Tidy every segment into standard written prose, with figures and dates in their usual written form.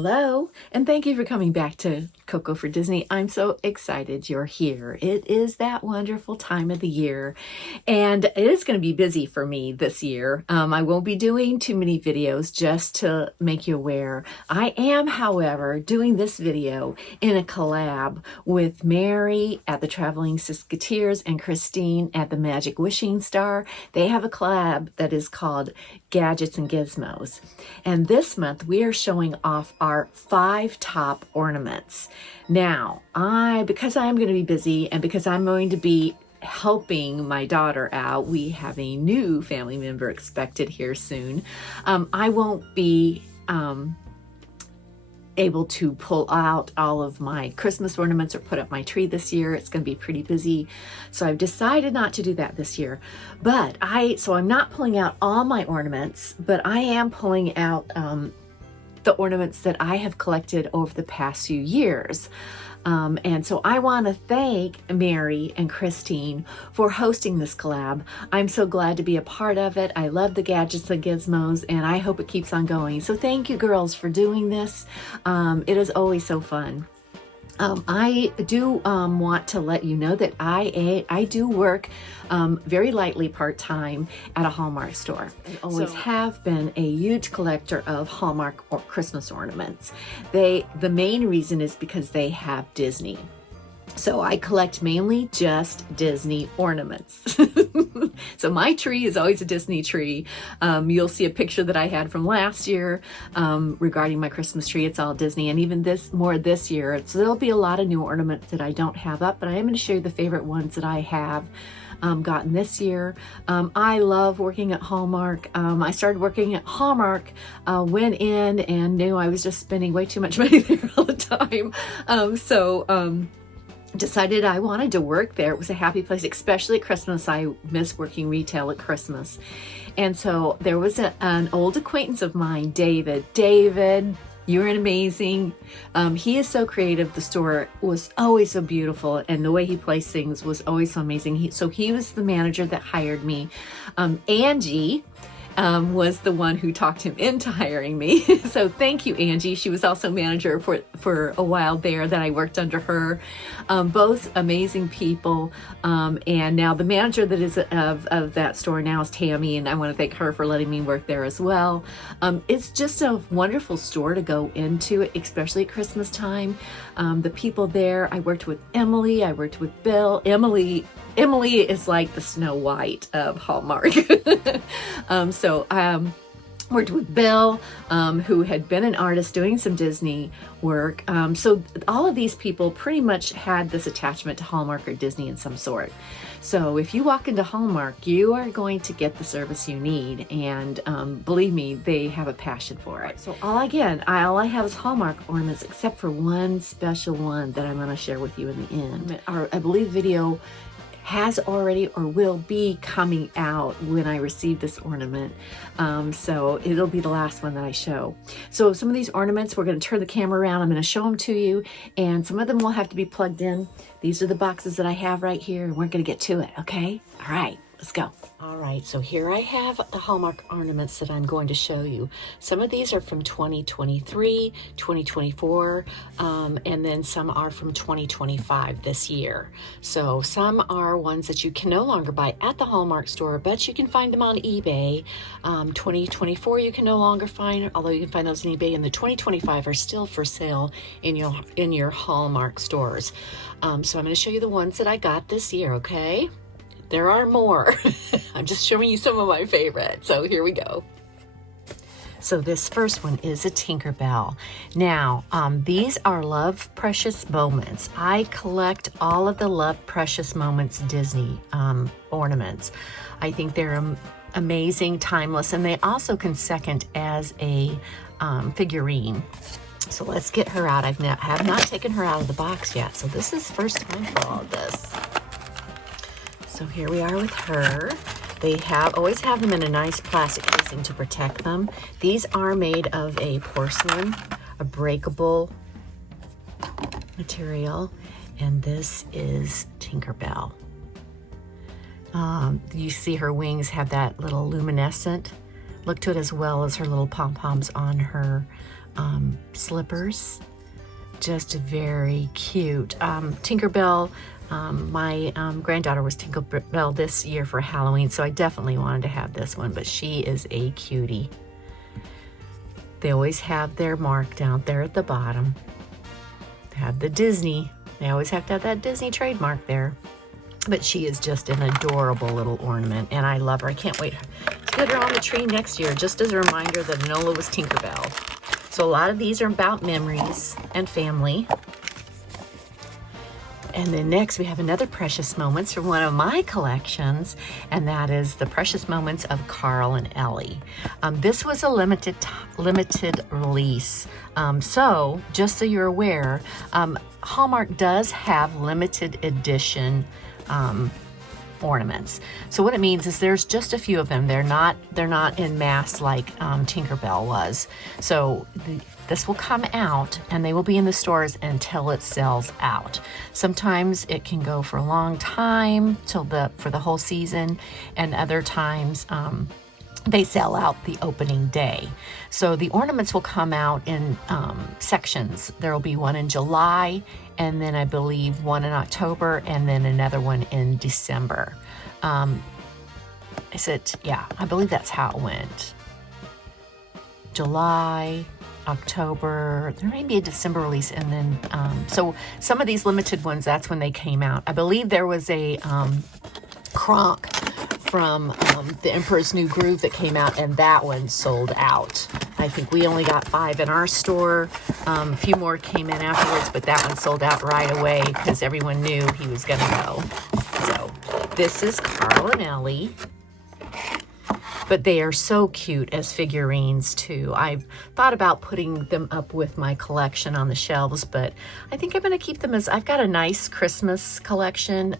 Hello, and thank you for coming back to Coco for Disney. I'm so excited you're here. It is that wonderful time of the year, and it is going to be busy for me this year. I won't be doing too many videos, just to make you aware. I am, however, doing this video in a collab with Mary at the Traveling Sisketears and Christine at the Magic Wishing Starr. They have a collab that is called Gadgets and Gizmos. And this month we are showing off our 5 top ornaments. Now, because I'm going to be busy and because I'm going to be helping my daughter out, we have a new family member expected here soon. I won't be able to pull out all of my Christmas ornaments or put up my tree this year. It's going to be pretty busy. So I've decided not to do that this year. But so I'm not pulling out all my ornaments, but I am pulling out the ornaments that I have collected over the past few years. And so I want to thank Mary and Christine for hosting this collab. I'm so glad to be a part of it. I love the Gadgets and Gizmos, and I hope it keeps on going. So thank you, girls, for doing this. It is always so fun. I do want to let you know that I do work very lightly part-time at a Hallmark store. I always have been a huge collector of Hallmark or Christmas ornaments. The main reason is because they have Disney. So I collect mainly just Disney ornaments. So my tree is always a Disney tree. You'll see a picture that I had from last year regarding my Christmas tree. It's all Disney, and even more this year. So there'll be a lot of new ornaments that I don't have up, but I am going to show you the favorite ones that I have gotten this year. I love working at Hallmark. I started working at Hallmark, went in and knew I was just spending way too much money there all the time. Decided I wanted to work there. It was a happy place, especially at Christmas. I miss working retail at Christmas. And so there was an old acquaintance of mine, David. David, you're amazing. He is so creative. The store was always so beautiful, and the way he placed things was always so amazing. So he was the manager that hired me. Angie was the one who talked him into hiring me. So thank you, Angie. She was also manager for a while there that I worked under her. Both amazing people. And now the manager that is of that store now is Tammy, and I want to thank her for letting me work there as well. It's just a wonderful store to go into, especially at Christmas time. The people there, I worked with Emily, I worked with Bill. Emily is like the Snow White of Hallmark. Worked with Bill, who had been an artist doing some Disney work. So all of these people pretty much had this attachment to Hallmark or Disney in some sort. So if you walk into Hallmark, you are going to get the service you need, and believe me, they have a passion for it. So all I have is Hallmark ornaments, except for one special one that I'm going to share with you in the end. I believe video has already or will be coming out when I receive this ornament. So it'll be the last one that I show. So some of these ornaments, we're going to turn the camera around. I'm going to show them to you, and some of them will have to be plugged in. These are the boxes that I have right here, and we're going to get to it, okay? All right. Let's go. All right, so here I have the Hallmark ornaments that I'm going to show you. Some of these are from 2023, 2024, and then some are from 2025 this year. So some are ones that you can no longer buy at the Hallmark store, but you can find them on eBay. 2024 you can no longer find, although you can find those on eBay, and the 2025 are still for sale in your Hallmark stores. So I'm going to show you the ones that I got this year, okay? There are more. I'm just showing you some of my favorites. So here we go. So this first one is a Tinkerbell. Now, these are Love Precious Moments. I collect all of the Love Precious Moments Disney ornaments. I think they're amazing, timeless, and they also can second as a figurine. So let's get her out. I have not taken her out of the box yet. So this is first time for all of this. So here we are with her. They always have them in a nice plastic casing to protect them. These are made of a porcelain, a breakable material, and this is Tinkerbell. You see her wings have that little luminescent look to it, as well as her little pom-poms on her slippers. Just very cute. Tinkerbell, my granddaughter was Tinkerbell this year for Halloween, so I definitely wanted to have this one, but she is a cutie. They always have their mark down there at the bottom. They have the Disney. They always have to have that Disney trademark there. But she is just an adorable little ornament, and I love her. I can't wait to get her on the tree next year, just as a reminder that Enola was Tinkerbell. So a lot of these are about memories and family. And then next we have another Precious Moments from one of my collections, and that is the Precious Moments of Carl and Ellie. This was a limited release. So just so you're aware, Hallmark does have limited edition ornaments. So what it means is there's just a few of them. They're not in mass like Tinkerbell was. So this will come out and they will be in the stores until it sells out. Sometimes it can go for a long time for the whole season, and other times they sell out the opening day. So the ornaments will come out in sections. There will be one in July, and then I believe one in October, and then another one in December. I believe that's how it went. July, October, there may be a December release, and then, so some of these limited ones, that's when they came out. I believe there was a Kronk from the Emperor's New Groove that came out, and that one sold out. I think we only got 5 in our store. A few more came in afterwards, but that one sold out right away because everyone knew he was going to go. So this is Carl and Ellie. But they are so cute as figurines too. I've thought about putting them up with my collection on the shelves, but I think I'm going to keep them as, I've got a nice Christmas collection.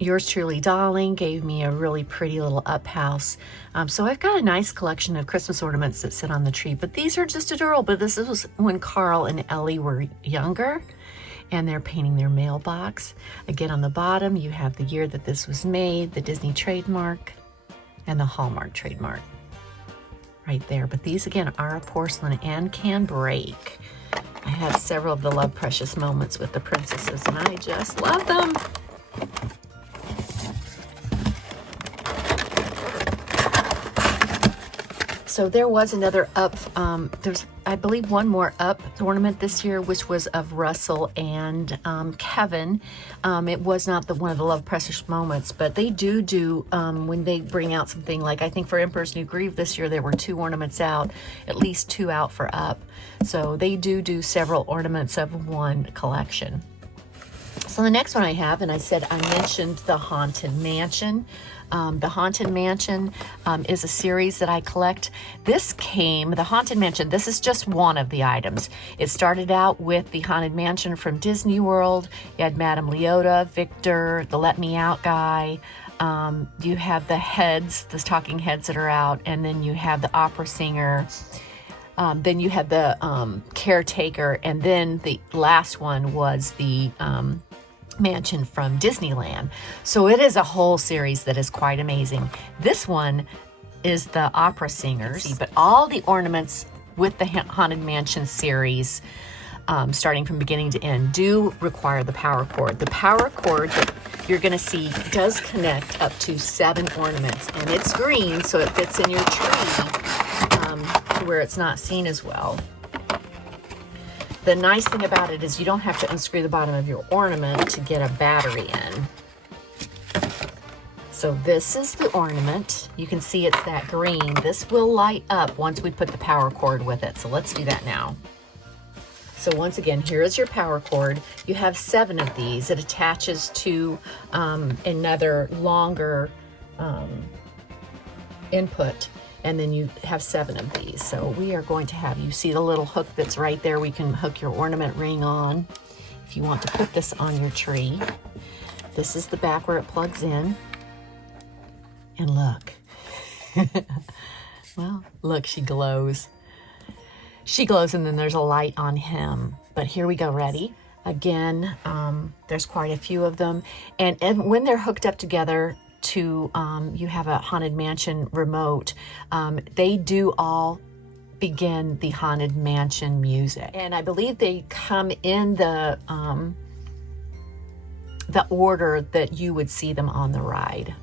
Yours truly, Darling, gave me a really pretty little up house. So I've got a nice collection of Christmas ornaments that sit on the tree, but these are just adorable. But this was when Carl and Ellie were younger, and they're painting their mailbox. Again, on the bottom, you have the year that this was made, the Disney trademark, and the Hallmark trademark right there. But these, again, are porcelain and can break. I have several of the Love Precious Moments with the princesses, and I just love them. So there was another up, there's, I believe, one more up ornament this year, which was of Russell and Kevin. It was not one of the Love Precious Moments, but they do when they bring out something like, I think for Emperor's New Groove this year, there were 2 ornaments out, at least 2 out for up. So they do several ornaments of one collection. So the next one I have, and I mentioned the Haunted Mansion. The Haunted Mansion is a series that I collect. The Haunted Mansion, this is just one of the items. It started out with the Haunted Mansion from Disney World. You had Madame Leota, Victor, the Let Me Out guy. You have the heads, the talking heads that are out, and then you have the opera singer. Then you had the caretaker, and then the last one was the mansion from Disneyland. So it is a whole series that is quite amazing. This one is the opera singers, but all the ornaments with the Haunted Mansion series, starting from beginning to end, do require the power cord. The power cord that you're going to see does connect up to 7 ornaments, and it's green, so it fits in your tree where it's not seen as well. The nice thing about it is you don't have to unscrew the bottom of your ornament to get a battery in. So this is the ornament. You can see it's that green. This will light up once we put the power cord with it. So let's do that now. So once again, here is your power cord. You have 7 of these. It attaches to another longer input. And then you have 7 of these. So we are going to have, you see the little hook that's right there. We can hook your ornament ring on if you want to put this on your tree. This is the back where it plugs in. And look. Well, look, she glows. She glows, and then there's a light on him. But here we go, ready? Again, there's quite a few of them. And when they're hooked up together, you have a Haunted Mansion remote, they do all begin the Haunted Mansion music. And I believe they come in the order that you would see them on the ride.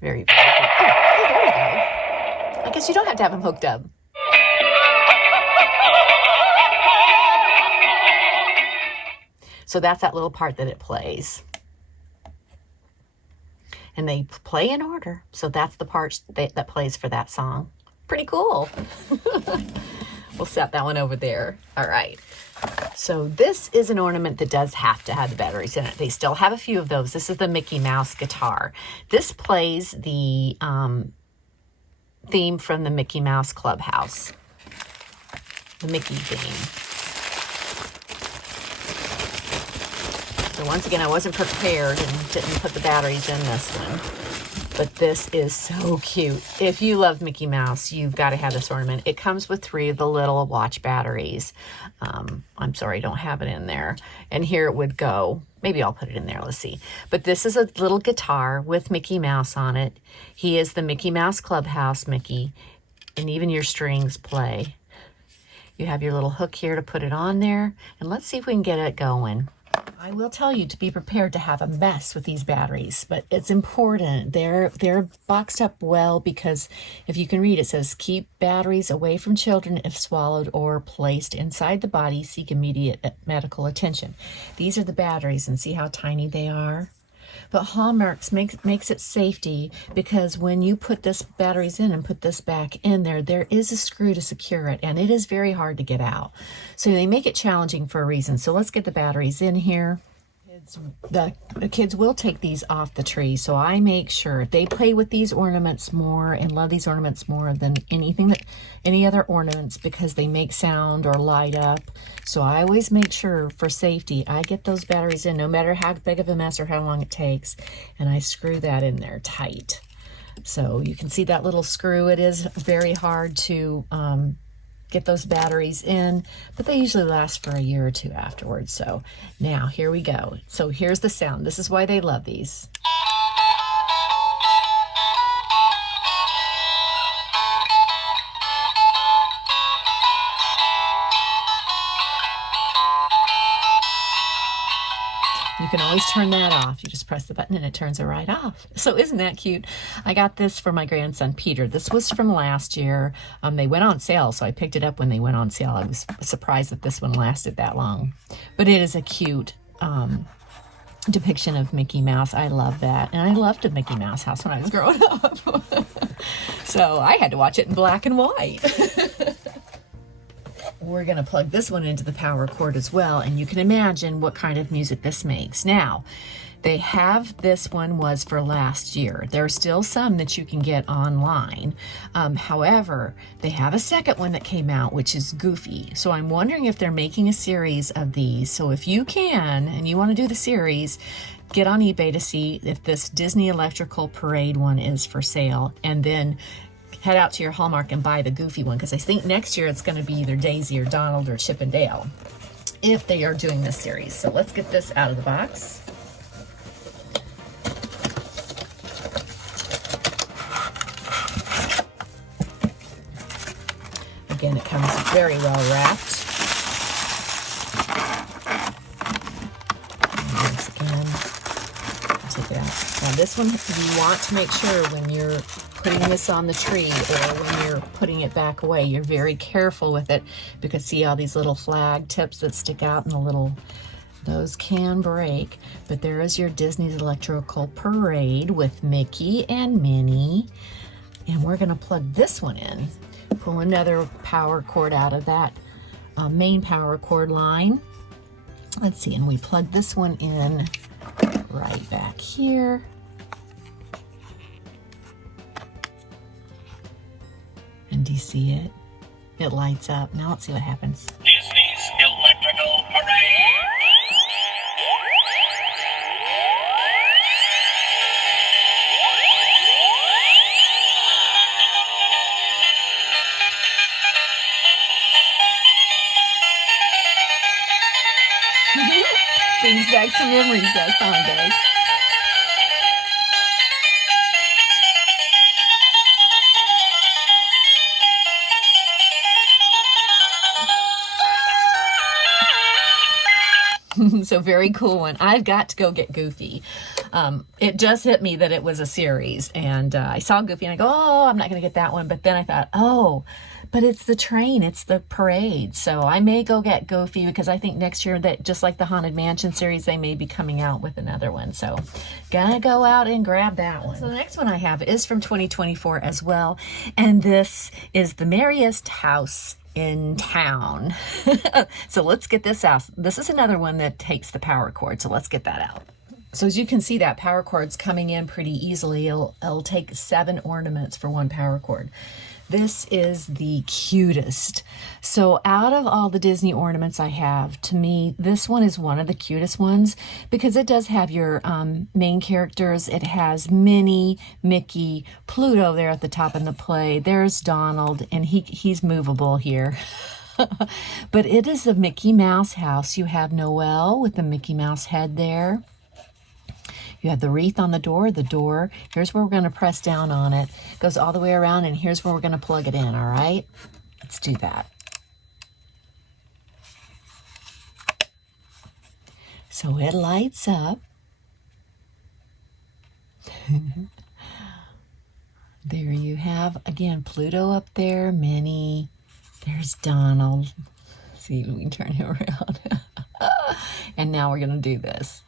Very, very good. Oh, there we go. I guess you don't have to have them hooked up. So that's that little part that it plays. And they play in order. So that's the part that plays for that song. Pretty cool. We'll set that one over there. All right. So this is an ornament that does have to have the batteries in it. They still have a few of those. This is the Mickey Mouse guitar. This plays the theme from the Mickey Mouse Clubhouse. The Mickey theme. So once again, I wasn't prepared and didn't put the batteries in this one. But this is so cute. If you love Mickey Mouse, you've got to have this ornament. It comes with 3 of the little watch batteries. I'm sorry, I don't have it in there. And here it would go. Maybe I'll put it in there. Let's see. But this is a little guitar with Mickey Mouse on it. He is the Mickey Mouse Clubhouse Mickey. And even your strings play. You have your little hook here to put it on there. And let's see if we can get it going. I will tell you to be prepared to have a mess with these batteries, but it's important. They're boxed up well because if you can read, it says, keep batteries away from children if swallowed or placed inside the body. Seek immediate medical attention. These are the batteries, and see how tiny they are? But Hallmarks makes it safety because when you put this batteries in and put this back in there, there is a screw to secure it, and it is very hard to get out. So they make it challenging for a reason. So let's get the batteries in here. The kids will take these off the tree, so I make sure they play with these ornaments more and love these ornaments more than any other ornaments because they make sound or light up. So I always make sure for safety I get those batteries in no matter how big of a mess or how long it takes, and I screw that in there tight. So you can see that little screw. It is very hard to get those batteries in, but they usually last for a year or 2 afterwards. So now here we go. So here's the sound. This is why they love these. You can always turn that off. You just press the button and it turns it right off. So isn't that cute? I got this for my grandson, Peter. This was from last year. They went on sale, so I picked it up when they went on sale. I was surprised that this one lasted that long. But it is a cute depiction of Mickey Mouse. I love that. And I loved a Mickey Mouse house when I was growing up. So I had to watch it in black and white. We're going to plug this one into the power cord as well, and you can imagine what kind of music this makes. Now, they have, this one was for last year. There are still some that you can get online. However, they have a second one that came out, which is Goofy. So I'm wondering if they're making a series of these. So if you can, and you want to do the series, get on eBay to see if this Disney Electrical Parade one is for sale, and then head out to your Hallmark and buy the Goofy one, because I think next year it's going to be either Daisy or Donald or Chip and Dale if they are doing this series. So let's get this out of the box. Again, it comes very well wrapped. And once again, take it out. Now this one, you want to make sure when you're putting this on the tree or when you're putting it back away, you're very careful with it, because see all these little flag tips that stick out, and the little, those can break. But there is your Disney's Electrical Parade with Mickey and Minnie. And we're gonna plug this one in, pull another power cord out of that main power cord line. Let's see, and we plug this one in right back here. And do you see it? It lights up. Now let's see what happens. Disney's Electrical Parade. Brings back some memories, that song does. So very cool one. I've got to go get Goofy. It just hit me that it was a series, and I saw Goofy and I go, oh, I'm not going to get that one. But then I thought, oh, but it's the train, it's the parade. So I may go get Goofy, because I think next year, that just like the Haunted Mansion series, they may be coming out with another one. So gonna go out and grab that one. So the next one I have is from 2024 as well. And this is The Merriest House in Town. So let's get this out. This is another one that takes the power cord. So let's get that out. So as you can see, that power cord's coming in pretty easily. It'll take 7 ornaments for one power cord. This is the cutest. So out of all the Disney ornaments I have, to me, this one is one of the cutest ones, because it does have your main characters. It has Minnie, Mickey, Pluto there at the top in the play. There's Donald, and he's movable here. But it is a Mickey Mouse house. You have Noelle with the Mickey Mouse head there. You have the wreath on the door. Here's where we're going to press down on it. Goes all the way around, and here's where we're going to plug it in, all right? Let's do that. So it lights up. There you have, again, Pluto up there, Minnie. There's Donald. See, we can turn him around. And now we're going to do this.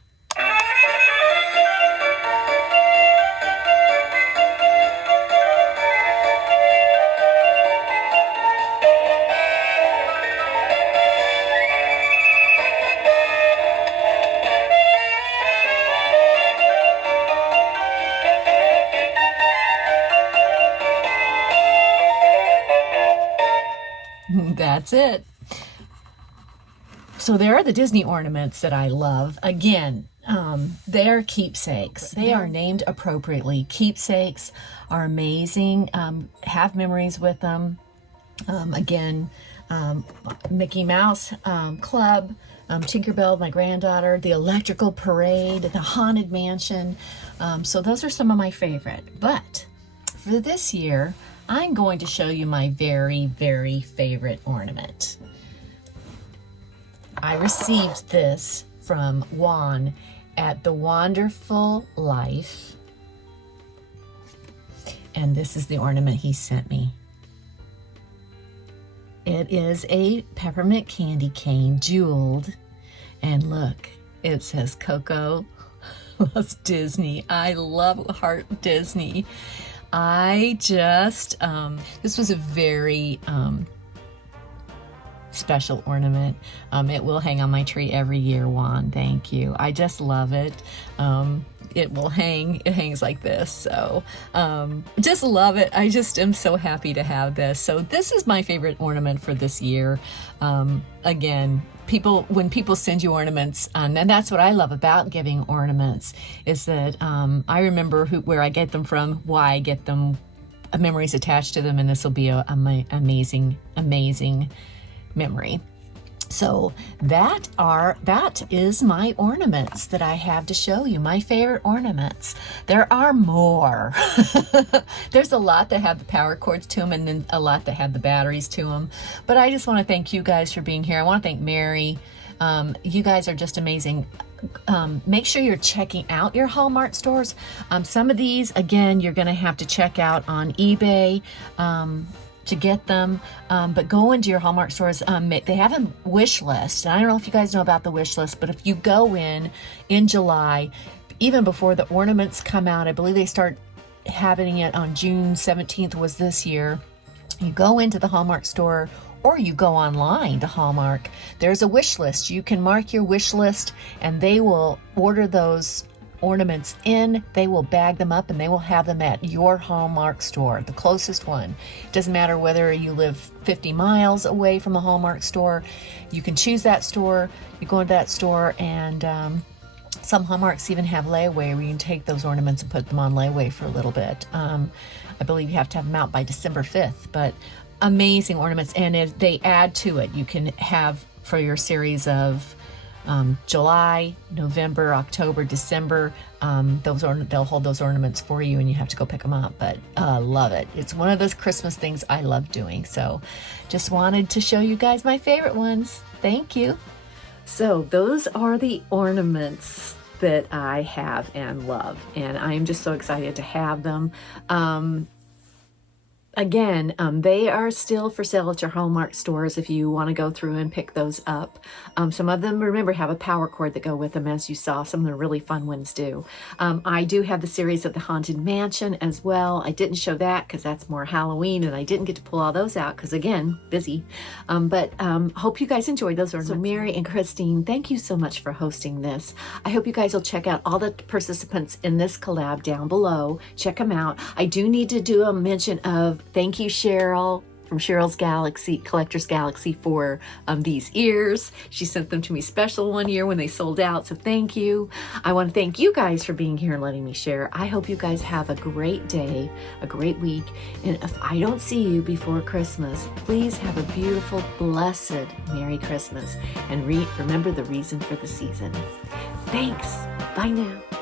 That's it. So there are the Disney ornaments that I love. Again, they are keepsakes. They are named appropriately. Keepsakes are amazing. Have memories with them. Again, Mickey Mouse Club, Tinkerbell, my granddaughter, the Electrical Parade, the Haunted Mansion. So those are some of my favorite. But for this year, I'm going to show you my very, very favorite ornament. I received this from Juan at The Wonderful Life. And this is the ornament he sent me. It is a peppermint candy cane, jeweled. And look, it says Coco loves Disney. I love Heart Disney. I just, this was a very special ornament. It will hang on my tree every year, Juan. Thank you. I just love it. It will hang, it hangs like this. So just love it. I just am so happy to have this. So this is my favorite ornament for this year. Again, when people send you ornaments, and that's what I love about giving ornaments, is that I remember where I get them from, why I get them, memories attached to them, and this will be an amazing, amazing memory. So that is my ornaments that I have to show you, my favorite ornaments. There are more. There's a lot that have the power cords to them, and then a lot that have the batteries to them. But I just want to thank you guys for being here. I want to thank Mary. You guys are just amazing. Make sure you're checking out your Hallmark stores. Some of these, again, you're going to have to check out on eBay to get them, but go into your Hallmark stores. They have a wish list. And I don't know if you guys know about the wish list, but if you go in July, even before the ornaments come out, I believe they start having it on June 17th was this year. You go into the Hallmark store, or you go online to Hallmark. There's a wish list. You can mark your wish list, and they will order those ornaments in. They will bag them up, and they will have them at your Hallmark store, the closest one. Doesn't matter whether you live 50 miles away from a Hallmark store. You can choose that store. You go into that store, and some Hallmarks even have layaway where you can take those ornaments and put them on layaway for a little bit. I believe you have to have them out by December 5th, but amazing ornaments. And if they add to it, you can have for your series of July, November, October, December, they'll hold those ornaments for you, and you have to go pick them up. But love it. It's one of those Christmas things I love doing. So just wanted to show you guys my favorite ones. Thank you. So those are the ornaments that I have and love, and I am just so excited to have them. Again, they are still for sale at your Hallmark stores if you want to go through and pick those up. Some of them, remember, have a power cord that go with them, as you saw. Some of the really fun ones do. I do have the series of the Haunted Mansion as well. I didn't show that because that's more Halloween, and I didn't get to pull all those out because, again, busy. But hope you guys enjoyed those. So Mary and Christine, thank you so much for hosting this. I hope you guys will check out all the participants in this collab down below. Check them out. I do need to do a mention of thank you, Cheryl, from Cheryl's Galaxy, Collector's Galaxy, for these ears. She sent them to me special one year when they sold out, so thank you. I want to thank you guys for being here and letting me share. I hope you guys have a great day, a great week, and if I don't see you before Christmas, please have a beautiful, blessed Merry Christmas, and remember the reason for the season. Thanks. Bye now.